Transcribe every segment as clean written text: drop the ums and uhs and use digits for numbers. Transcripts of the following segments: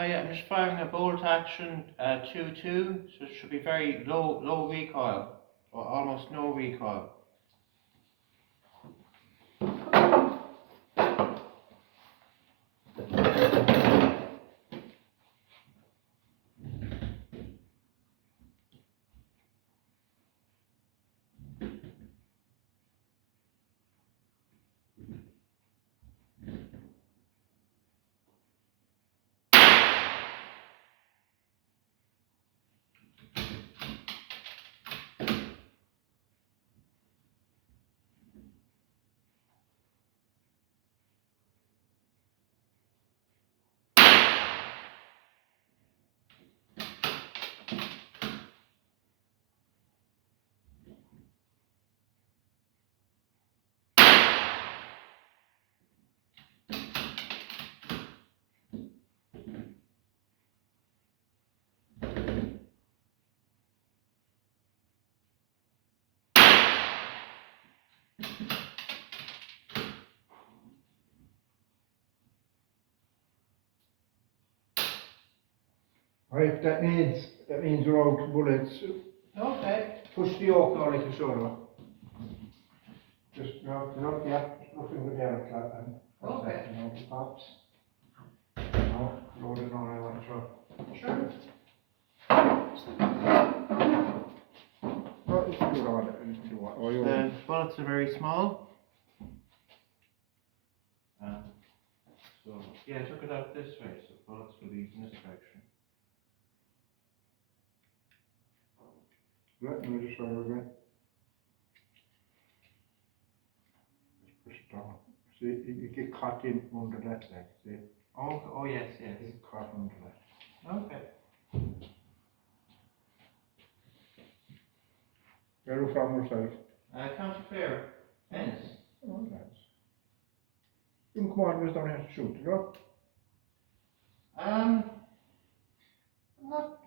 Hi, I'm just firing a bolt action 2-2, so it should be very low recoil, or almost no recoil. Right, that means we're out of bullets. Okay. Push the yoke now like you showed. Just no, yeah, nothing with the other clap and Okay. the pops. No, load it on, I want to throw. Sure. No, you can do all that, you can do what, or you The bullets are very small. So, yeah, I took it out this way, so bullets will be in this direction. let me just show you again. Just push it down. See, you get caught in under that, like, see? Oh yes. Get caught under that. Okay. Where are you from yourself? County Fair, Ennis. Oh, nice. You can come on, just don't have to shoot, you know?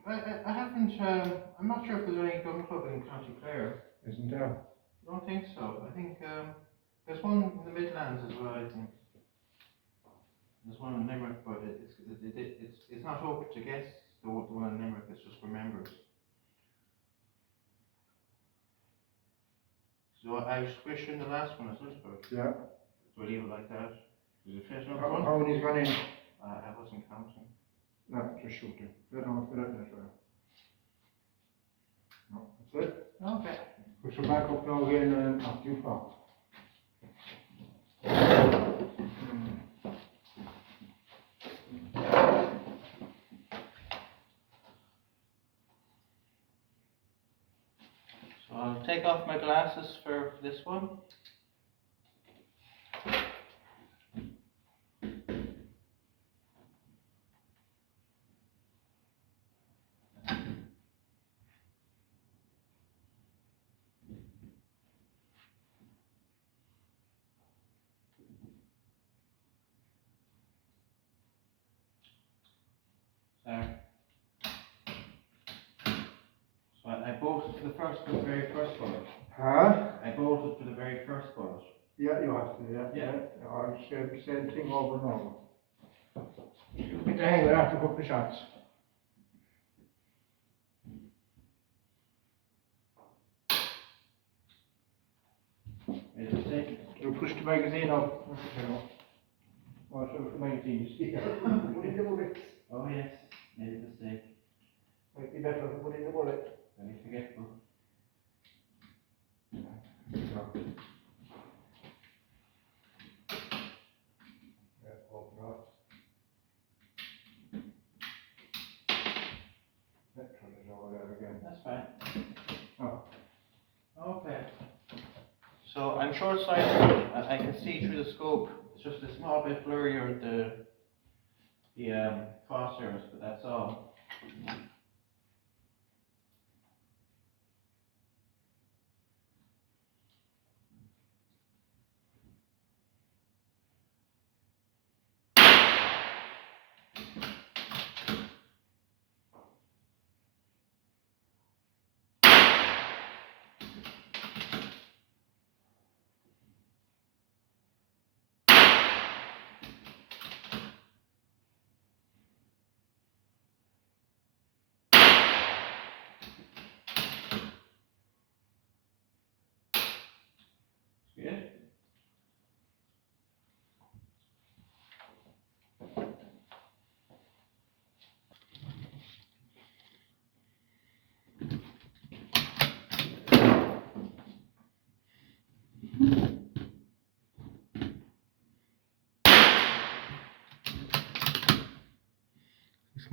I haven't, I'm not sure if there's any gun club in County Clare. Isn't there? I don't think so. I think, there's one in the Midlands as well, I think. There's one in Limerick, but it's not open to guests, the one in Limerick, it's just for members. So I was squishing the last one, isn't it? Yeah. So we'll leave it like that. Is it finished How another one? many's gone in? I wasn't counting. No, just shoot it. Let no, let it try. No, that's it. Okay. Push it back up now again and not too far. So I'll take off my glasses for this one. There. So I bolted for the very first bullet. Huh? I bolted for the very first bullet. Yeah, you have to, yeah. I'll same thing over and over. You get the hang of it after a couple of shots. Made a mistake. You push the magazine up. Watch out for the magazine. Put in the bullets. Oh yes, made a mistake. Might be better to put in the bullet. Very forgetful. Open up. Let's turn it over there again. That's fine. Oh. Okay. So I'm short-sighted. I can see through the scope. It's just a small bit blurrier the crosshairs, but that's all.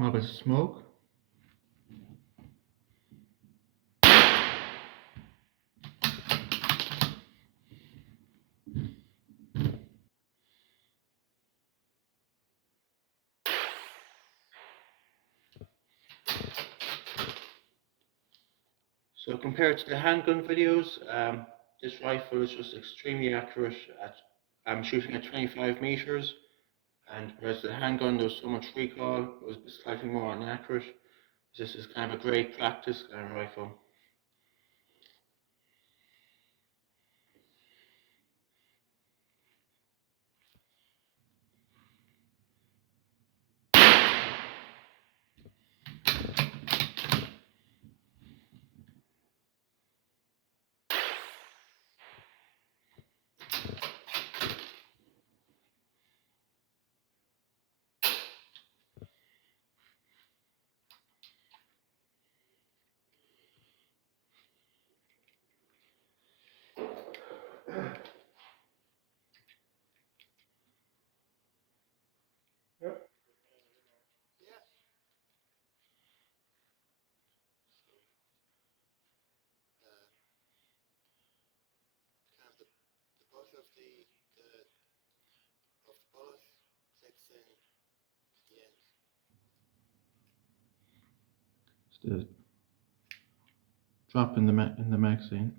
small bit of smoke. So compared to the handgun videos, this rifle is just extremely accurate. I'm shooting at 25 meters, and whereas the handgun there was so much recoil, it was slightly more inaccurate. This is kind of a great practice kind of rifle. It's the drop in the magazine.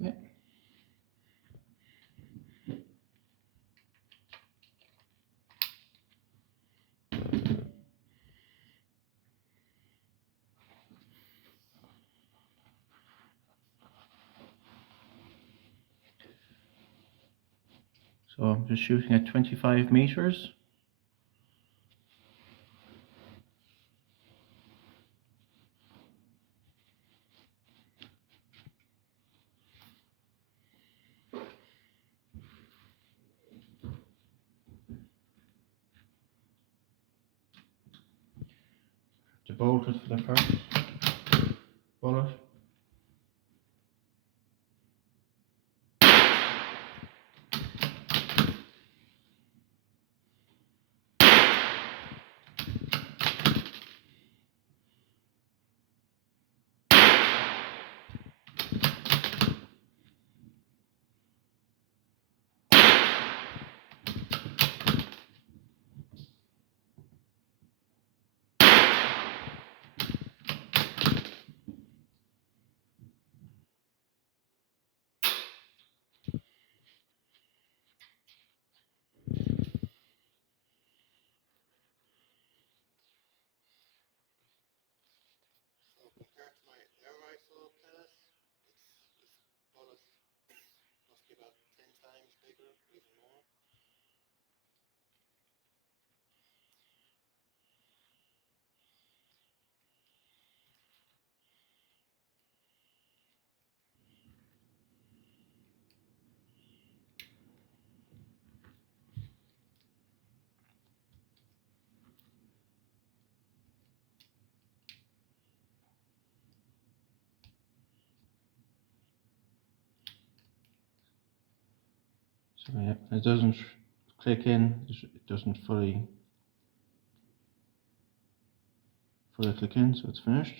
Okay. So I'm just shooting at 25 meters. To bolt it for the first bullet. Compared to my air rifle pellets, this bullet must be about 10 times bigger, even more. So yeah, it doesn't click in, it doesn't fully click in, so it's finished.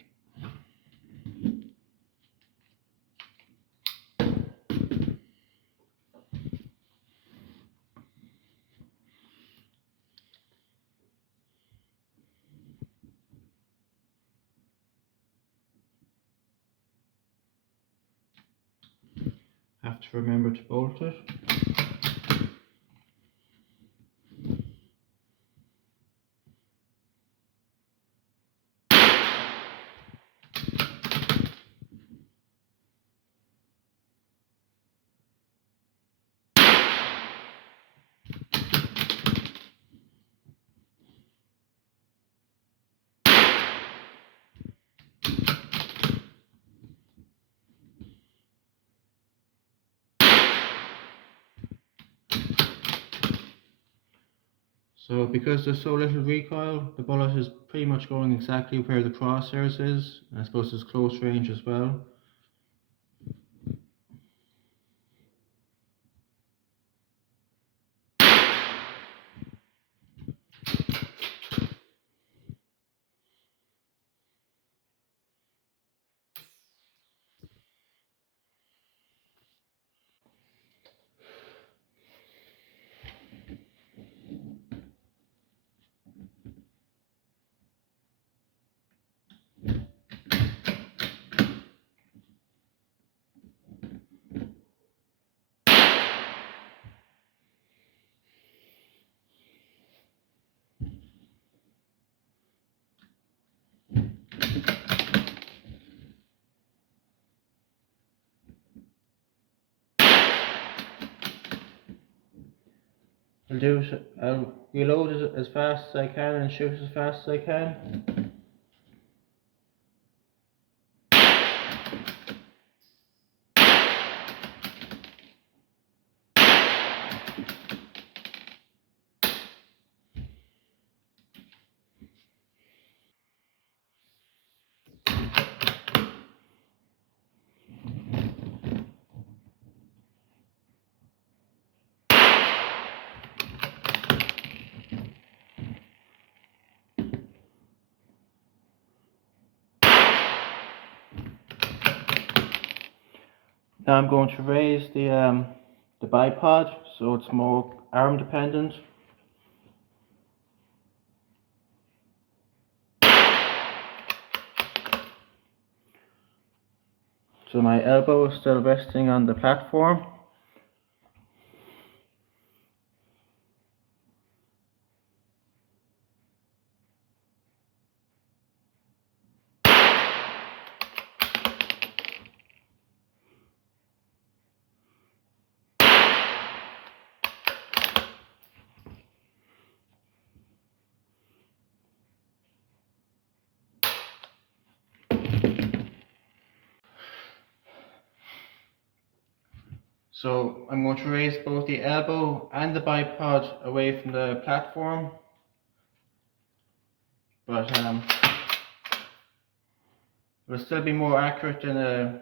Have to remember to bolt it. So because there's so little recoil, the bullet is pretty much going exactly where the crosshairs is, and I suppose it's close range as well. I'll reload it as fast as I can and shoot as fast as I can. Now I'm going to raise the bipod so it's more arm dependent. So my elbow is still resting on the platform. So I'm going to raise both the elbow and the bipod away from the platform, but it'll still be more accurate in a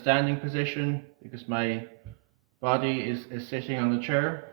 standing position because my body is sitting on the chair.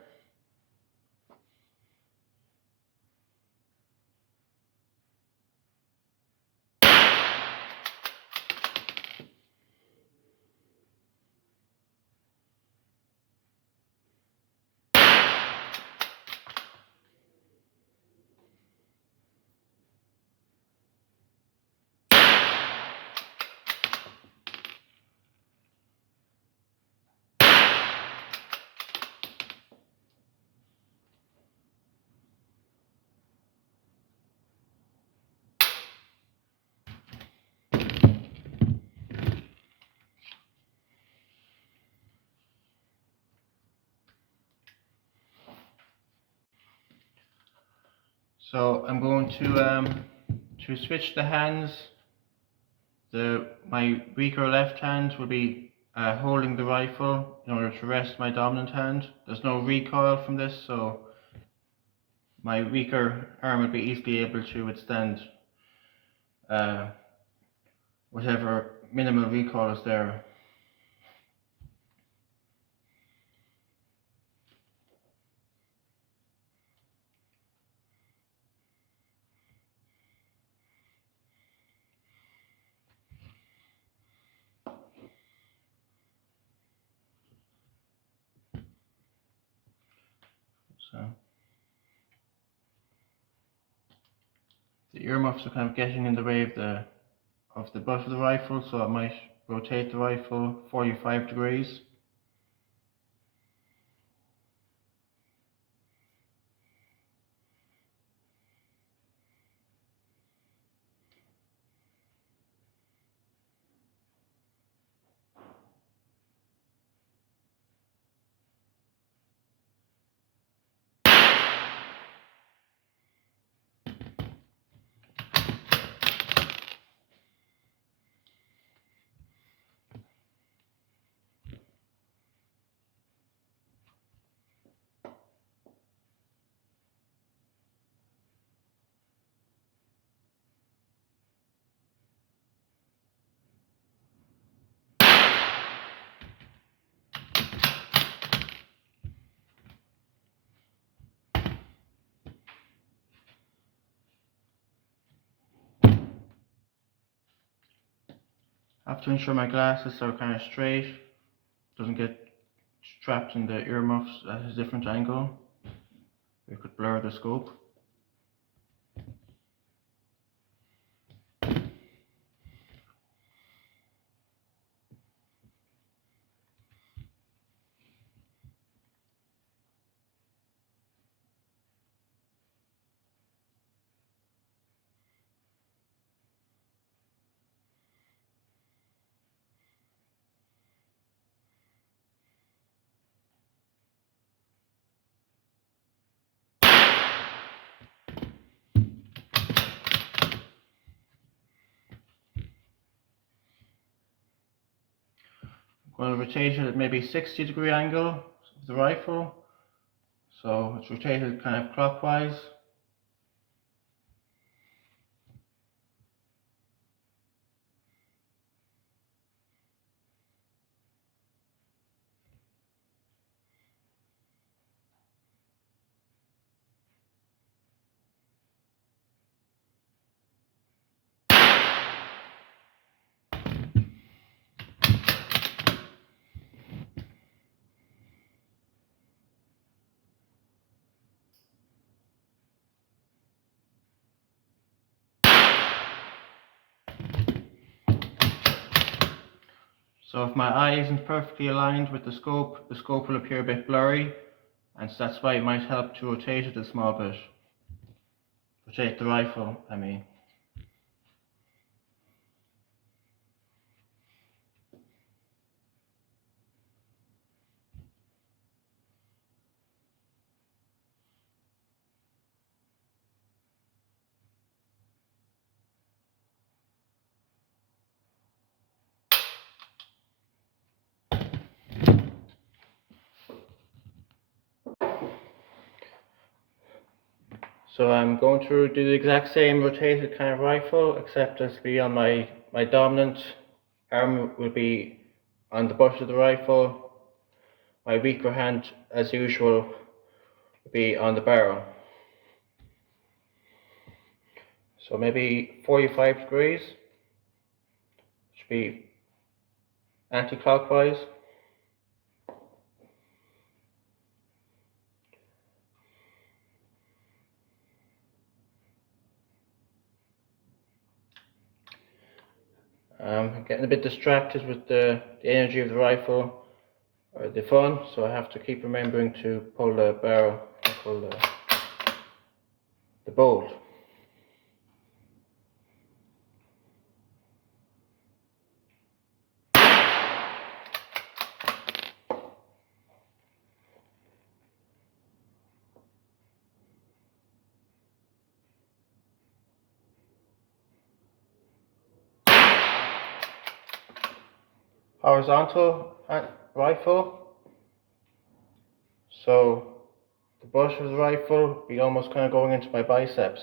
So I'm going to switch the hands. My weaker left hand will be holding the rifle in order to rest my dominant hand. There's no recoil from this, so my weaker arm will be easily able to withstand whatever minimal recoil is there. So the earmuffs are kind of getting in the way of the butt of the rifle, so I might rotate the rifle 45 degrees. have to ensure my glasses are kind of straight, doesn't get trapped in the earmuffs at a different angle. We could blur the scope. I'm going to rotate it at maybe 60-degree angle of the rifle. So it's rotated kind of clockwise. So if my eye isn't perfectly aligned with the scope will appear a bit blurry, and so that's why it might help to rotate it a small bit. Rotate the rifle, I mean. So I'm going to do the exact same rotated kind of rifle, except this will be on my dominant arm will be on the butt of the rifle. My weaker hand, as usual, will be on the barrel. So maybe 45 degrees, should be anti-clockwise. I'm getting a bit distracted with the energy of the rifle, or the fun, so I have to keep remembering to pull the barrel, pull the bolt. Horizontal rifle, so the butt of the rifle will be almost kind of going into my biceps.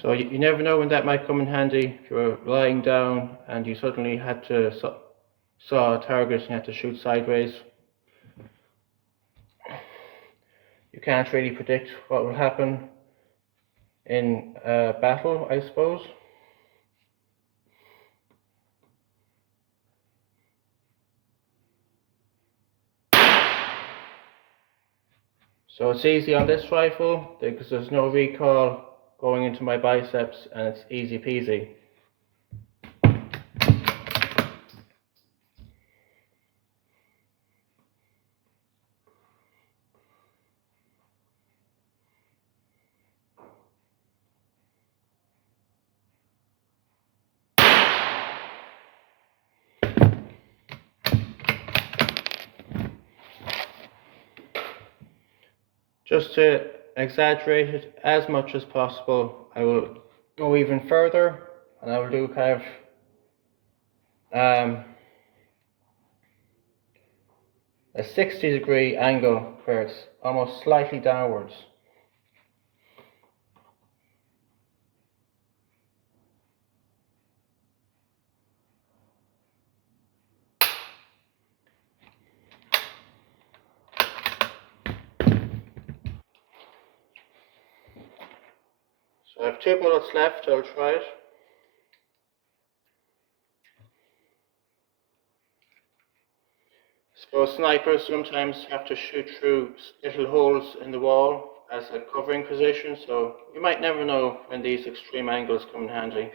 So you never know when that might come in handy. If you're lying down and you suddenly had to saw a target and you had to shoot sideways, you can't really predict what will happen in battle, I suppose. So it's easy on this rifle because there's no recoil going into my biceps and it's easy peasy. Just to exaggerate it as much as possible, I will go even further and I will do kind of a 60-degree angle where it's almost slightly downwards. So I have 2 bullets left, I'll try it. I suppose snipers sometimes have to shoot through little holes in the wall as a covering position, so you might never know when these extreme angles come in handy.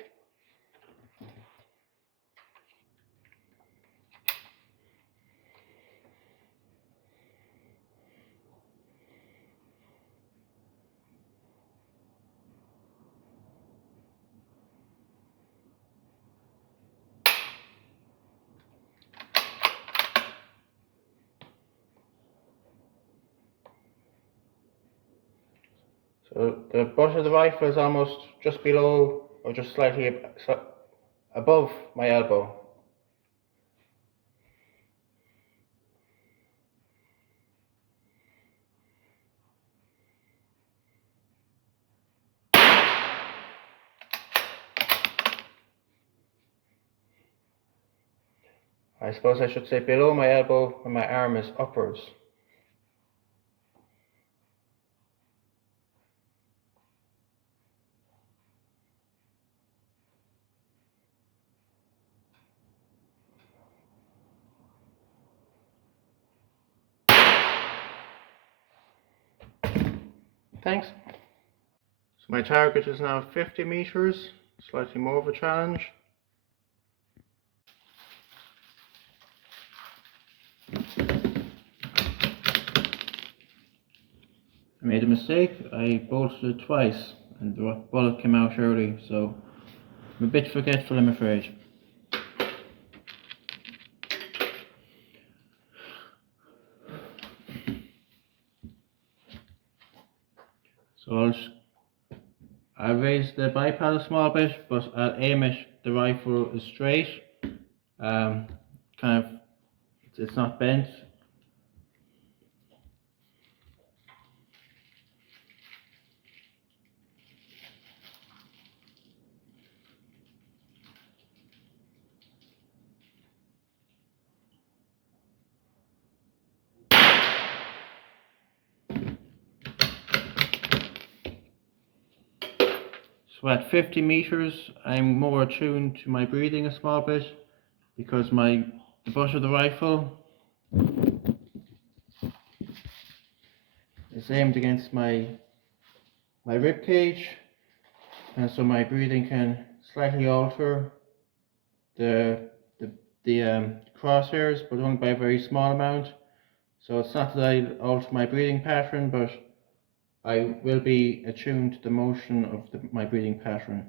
So the butt of the rifle is almost just below or just slightly above my elbow. I suppose I should say below my elbow when my arm is upwards. Thanks. So my target is now 50 meters, slightly more of a challenge. I made a mistake. I bolted it twice and the bullet came out early, so I'm a bit forgetful, I'm afraid. So I'll raise the bipod a small bit, but I'll aim it, the rifle is straight. Kind of, it's not bent. So at 50 meters, I'm more attuned to my breathing a small bit because the butt of the rifle is aimed against my rib cage, and so my breathing can slightly alter the crosshairs, but only by a very small amount. So it's not that I alter my breathing pattern, but I will be attuned to the motion of my breathing pattern.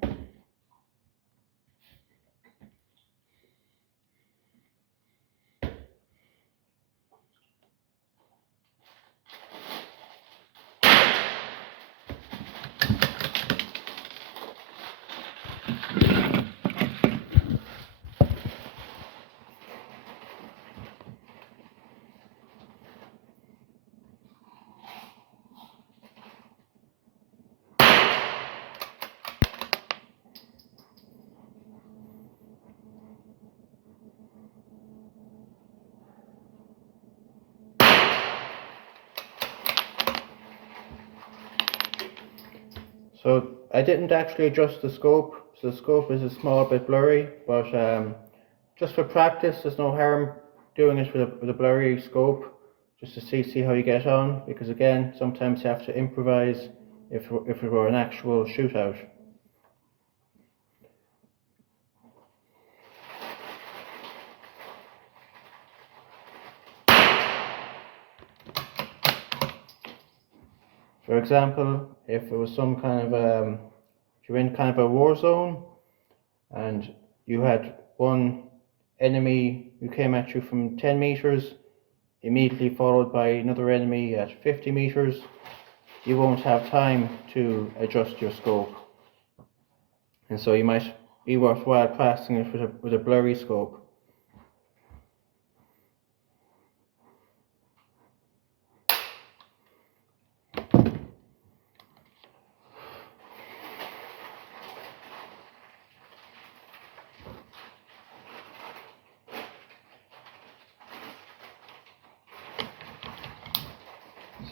So I didn't actually adjust the scope, so the scope is a small bit blurry, but just for practice, there's no harm doing it with a blurry scope, just to see how you get on, because again, sometimes you have to improvise if it were an actual shootout. For example, if it was some kind of if you're in kind of a war zone and you had one enemy who came at you from 10 meters, immediately followed by another enemy at 50 meters, you won't have time to adjust your scope. And so you might be worthwhile practicing it with a blurry scope.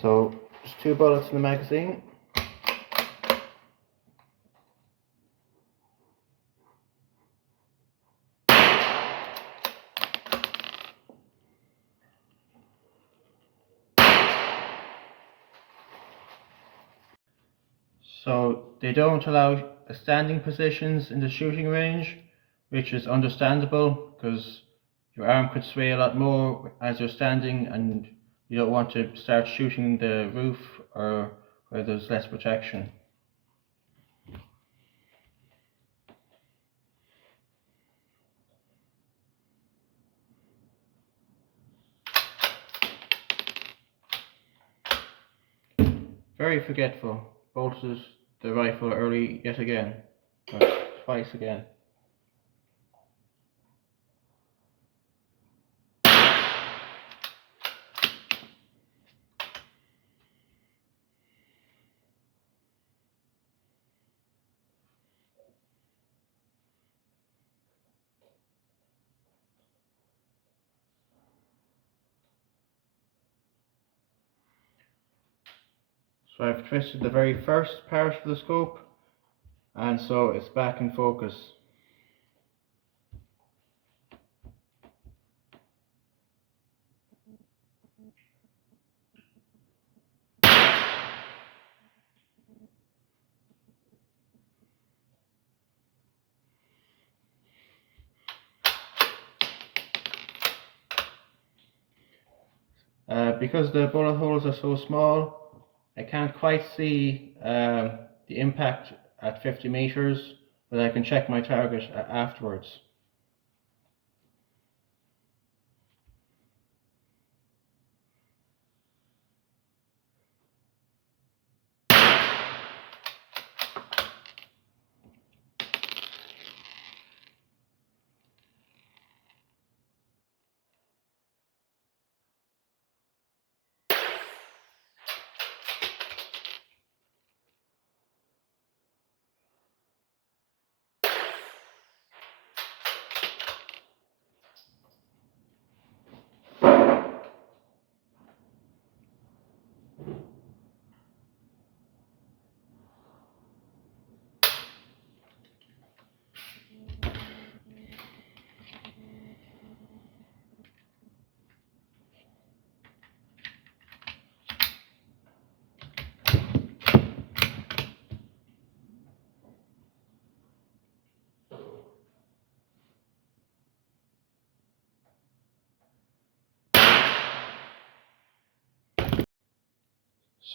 So, just 2 bullets in the magazine. So they don't allow standing positions in the shooting range, which is understandable because your arm could sway a lot more as you're standing and you don't want to start shooting the roof or where there's less protection. Very forgetful. Bolted the rifle early yet again. Or twice again. So I've twisted the very first part of the scope, and so it's back in focus. Because the bullet holes are so small, I can't quite see the impact at 50 meters, but I can check my target afterwards.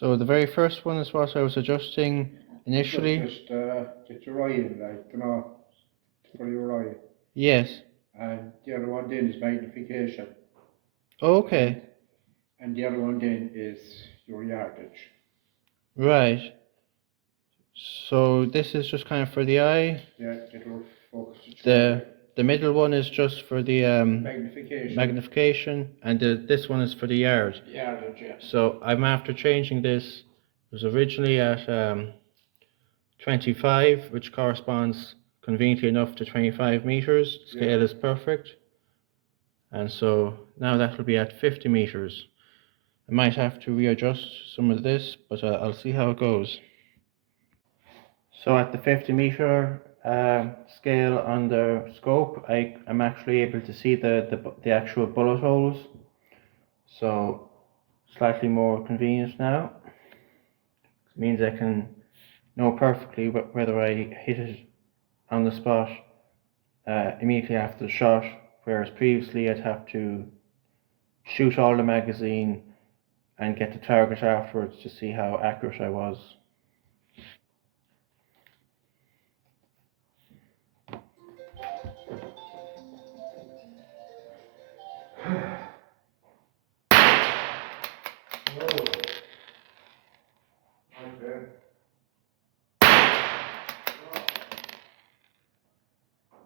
So the very first one is what I was adjusting initially. Just get your eye in, like, you know, for your eye. Yes. And the other one then is magnification. Okay. And the other one then is your yardage. Right. So this is just kind of for the eye. Yeah, it'll focus it. The middle one is just for the magnification, and this one is for the yard. Yardage, yeah. So I'm after changing this. It was originally at 25, which corresponds conveniently enough to 25 meters. Scale is perfect. And so now that will be at 50 meters. I might have to readjust some of this, but I'll see how it goes. So at the 50 meter scale on the scope, I'm actually able to see the actual bullet holes. So slightly more convenient now. It means I can know perfectly whether I hit it on the spot immediately after the shot, whereas previously I'd have to shoot all the magazine and get the target afterwards to see how accurate I was.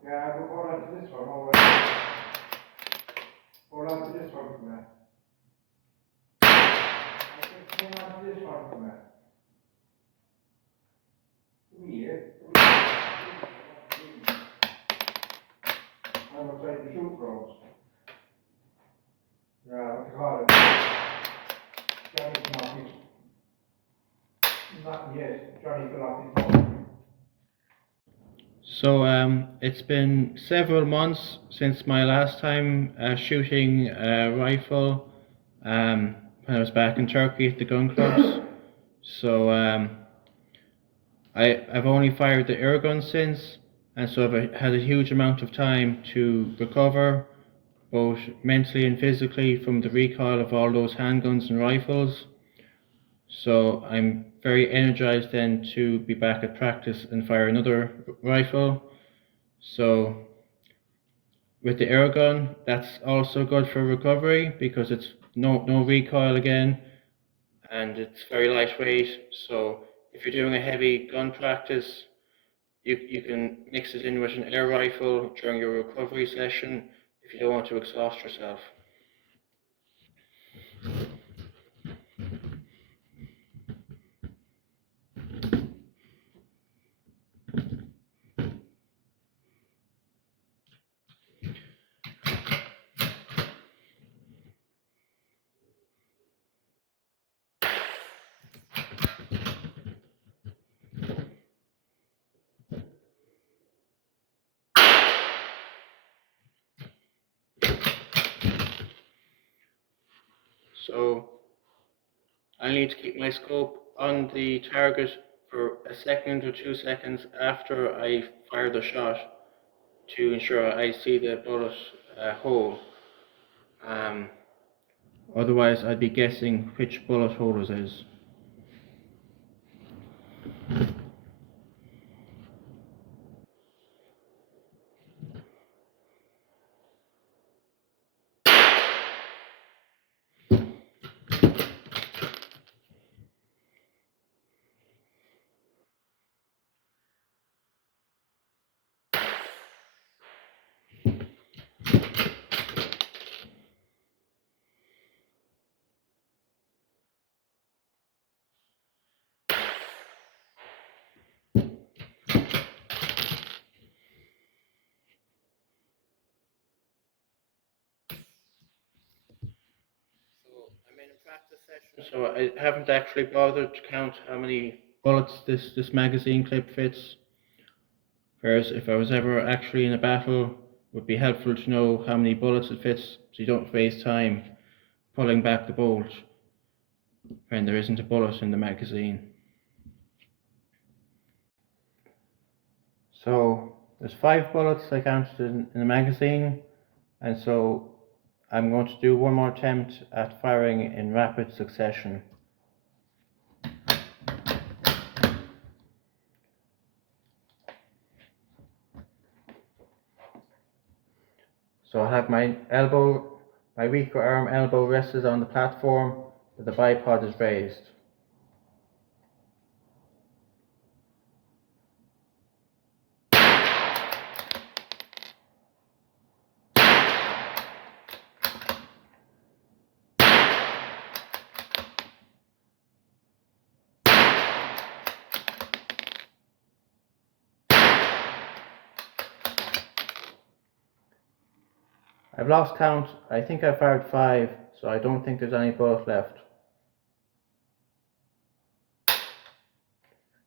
Yeah, but hold on to this one, hold on to this one for me. Hold on to this one for me. Here. I'm going to take the shoot probes. Yeah, what do you call it? Damage markings. Not yet. Johnny fell off his horse. So it's been several months since my last time shooting a rifle when I was back in Turkey at the gun clubs. So I've only fired the air gun since, and so I've had a huge amount of time to recover, both mentally and physically, from the recoil of all those handguns and rifles. So I'm very energized then to be back at practice and fire another rifle. So with the air gun, that's also good for recovery because it's no recoil again, and it's very lightweight. So if you're doing a heavy gun practice, you can mix it in with an air rifle during your recovery session if you don't want to exhaust yourself. So I need to keep my scope on the target for a second or 2 seconds after I fire the shot to ensure I see the bullet hole. Otherwise, I'd be guessing which bullet hole it is. I'm in a practice session, so I haven't actually bothered to count how many bullets this magazine clip fits. Whereas if I was ever actually in a battle, it would be helpful to know how many bullets it fits so you don't waste time pulling back the bolt when there isn't a bullet in the magazine. So there's 5 bullets I counted in the magazine, and so I'm going to do one more attempt at firing in rapid succession. So I have my weaker arm elbow rested on the platform, but the bipod is raised. I've lost count. I think I fired 5, so I don't think there's any bullet left.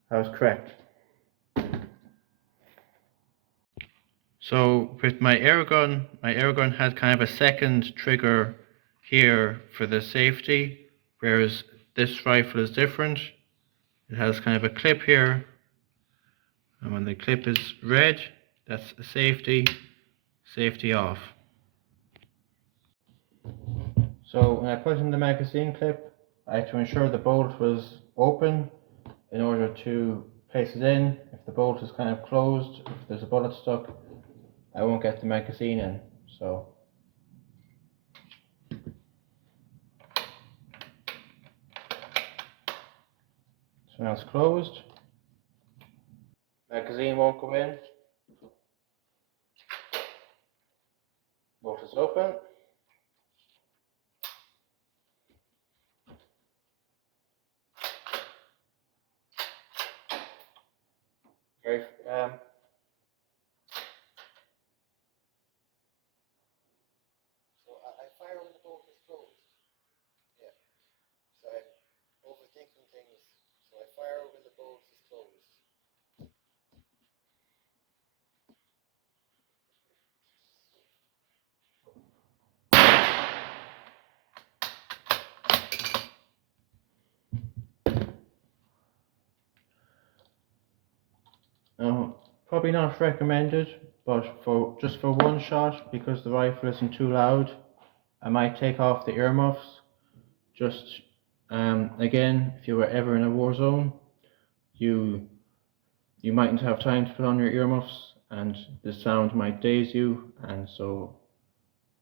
I was correct. So with my air gun has kind of a second trigger here for the safety, whereas this rifle is different. It has kind of a clip here, and when the clip is red, that's a safety off. So when I put in the magazine clip, I had to ensure the bolt was open in order to place it in. If the bolt is kind of closed, if there's a bullet stuck, I won't get the magazine in. So now it's closed. Magazine won't go in. Bolt is open. Very, so I fire when the bolt is closed. Yeah. So I'm overthinking things. So I fire when the bolt is closed. Probably not recommended, but just for one shot, because the rifle isn't too loud, I might take off the earmuffs. Just again, if you were ever in a war zone, you mightn't have time to put on your earmuffs, and the sound might daze you, and so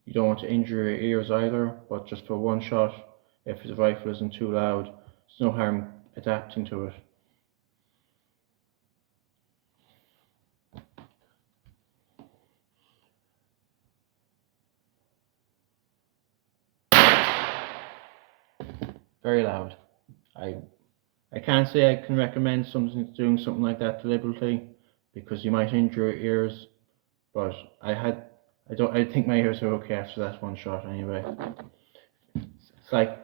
you don't want to injure your ears either. But just for one shot, if the rifle isn't too loud, there's no harm adapting to it. Very loud. I can't say I can recommend doing something like that deliberately, because you might injure your ears. But I think my ears are okay after that one shot anyway. It's like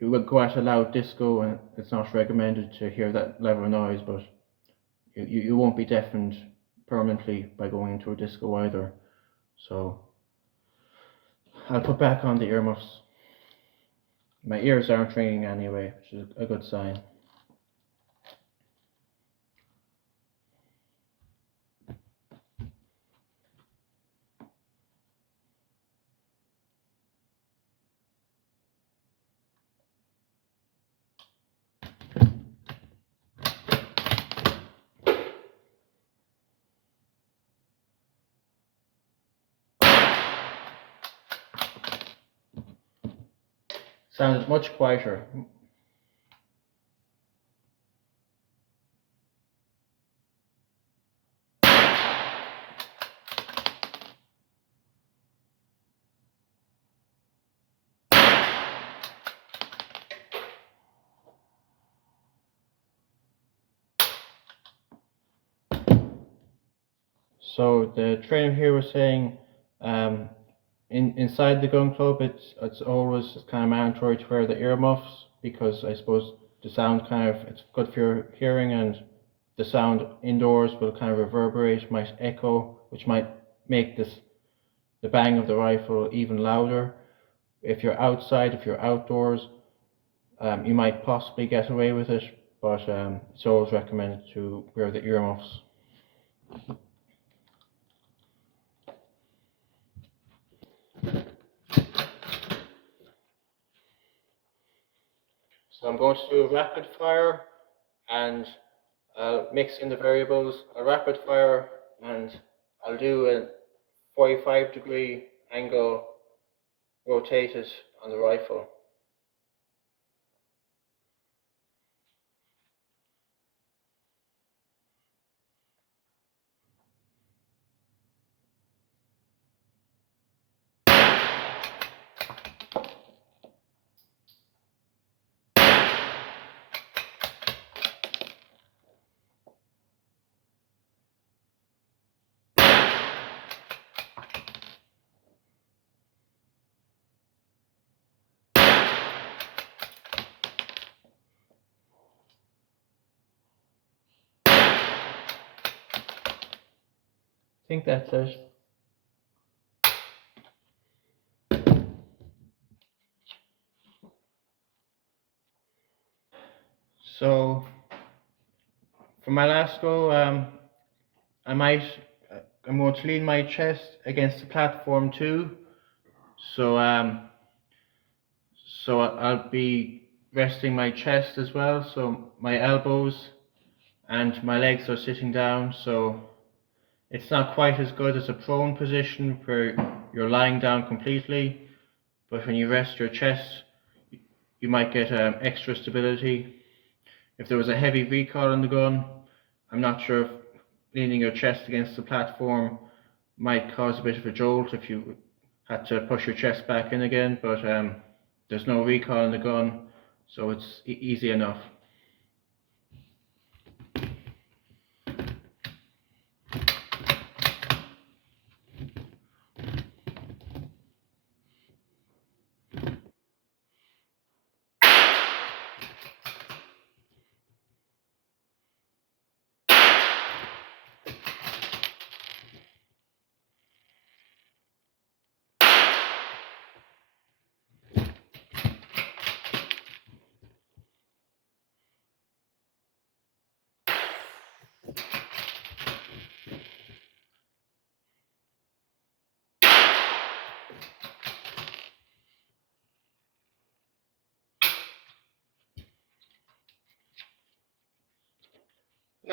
you would go at a loud disco, and it's not recommended to hear that level of noise, but you won't be deafened permanently by going into a disco either. So I'll put back on the earmuffs. My ears aren't ringing anyway, which is a good sign. Sounds much quieter. So the trainer here was saying, inside the gun club, it's always kind of mandatory to wear the earmuffs, because I suppose the sound it's good for your hearing, and the sound indoors will kind of reverberate, might echo, which might make the bang of the rifle even louder. If you're outside, if you're outdoors, you might possibly get away with it, but it's always recommended to wear the earmuffs. So I'm going to do a rapid fire, and I'll mix in the variables. A rapid fire, and I'll do a 45-degree angle rotated on the rifle. I think that's it. So for my last go, I'm going to lean my chest against the platform too. So I'll be resting my chest as well. So my elbows and my legs are sitting down. So it's not quite as good as a prone position where you're lying down completely, but when you rest your chest, you might get extra stability. If there was a heavy recoil on the gun, I'm not sure if leaning your chest against the platform might cause a bit of a jolt if you had to push your chest back in again, but there's no recoil in the gun, so it's easy enough.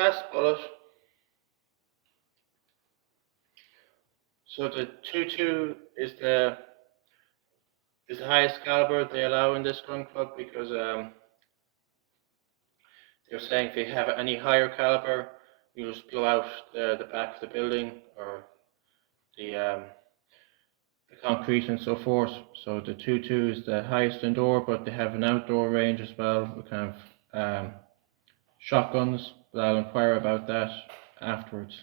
last bullet. So the 22 is the highest caliber they allow in this gun club, because they're saying if you have any higher caliber, you just blow out the back of the building, or the concrete and so forth. So the 22 is the highest indoor, but they have an outdoor range as well with kind of shotguns, but I'll inquire about that afterwards.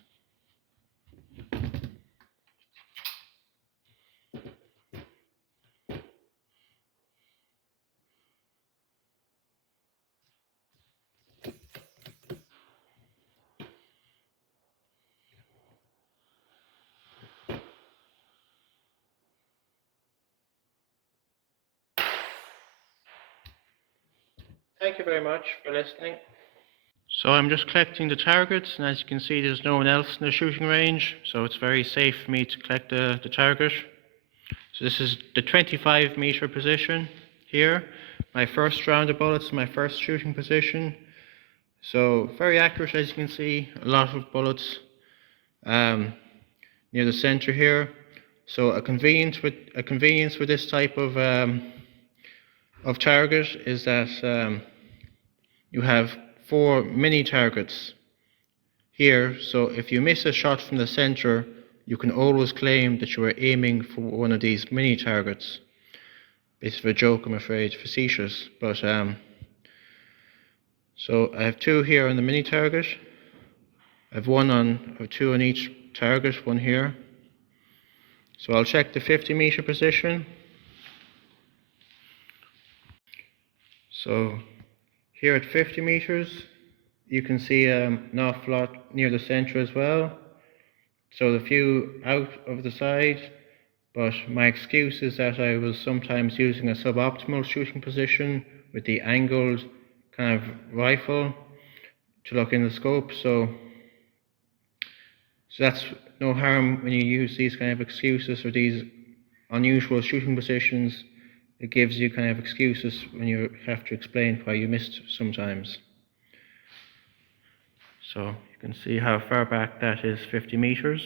Thank you very much for listening. So I'm just collecting the targets, and as you can see, there's no one else in the shooting range, so it's very safe for me to collect the target. So this is the 25-meter position here. My first round of bullets, my first shooting position. So very accurate, as you can see, a lot of bullets near the center here. So a convenience with this type of target is that you have 4 mini targets here, so if you miss a shot from the center, you can always claim that you were aiming for one of these mini targets. Bit of a joke, I'm afraid, facetious, but so I have 2 here on the mini target. I have 2 on each target, 1 here. So I'll check the 50-meter position. So here at 50 meters, you can see an awful lot near the center as well. So a few out of the side, but my excuse is that I was sometimes using a suboptimal shooting position with the angled kind of rifle to look in the scope. So that's no harm when you use these kind of excuses or these unusual shooting positions. It gives you kind of excuses when you have to explain why you missed sometimes. So you can see how far back that is, 50 meters.